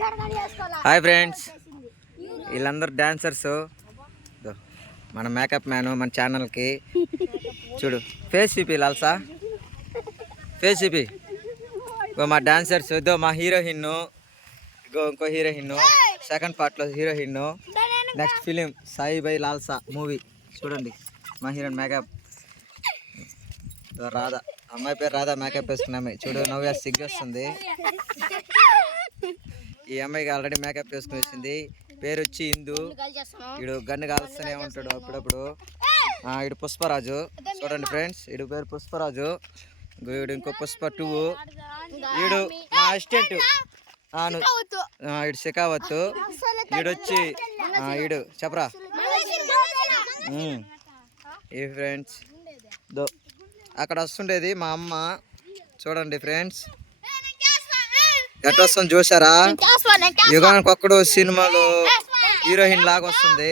Hi friends, వీళ్ళందరూ dancers. మన makeup man మన ఛానల్కి చూడు, ఫేస్ చూపి లాల్సా, ఫేస్ చూపి. మా డాన్సర్స్ ఇదో మా హీరోయిన్, ఇంకో హీరోయిన్, సెకండ్ పార్ట్లో heroine, next film Sai by Lalsa movie. చూడండి మా హీరోయిన్ మేకప్ రాధా, అమ్మాయి పేరు రాధా, మేకప్ వేసుకున్న అమ్మాయి. చూడు నవ్వు సిగ్గు వస్తుంది. ఈ అమ్మాయికి ఆల్రెడీ మేకప్ వేసుకుని వచ్చింది. పేరు వచ్చి ఇందు. వీడు గన్ను కాల్స్తూనే ఉంటాడు అప్పుడప్పుడు. వీడు పుష్పరాజు. చూడండి ఫ్రెండ్స్, వీడు పేరు పుష్పరాజు. వీడు ఇంకో పుష్ప 2. వీడు మా అసిస్టెంట్. వీడు షెకావత్. వీడొచ్చి వీడు చెప్పరా ఈ ఫ్రెండ్స్ అక్కడ వస్తుండేది మా అమ్మ. చూడండి ఫ్రెండ్స్ ఎట్లా వస్తుంది చూసారా? యుగానికి ఒక్కడు సినిమాలో హీరోయిన్ లాగా వస్తుంది.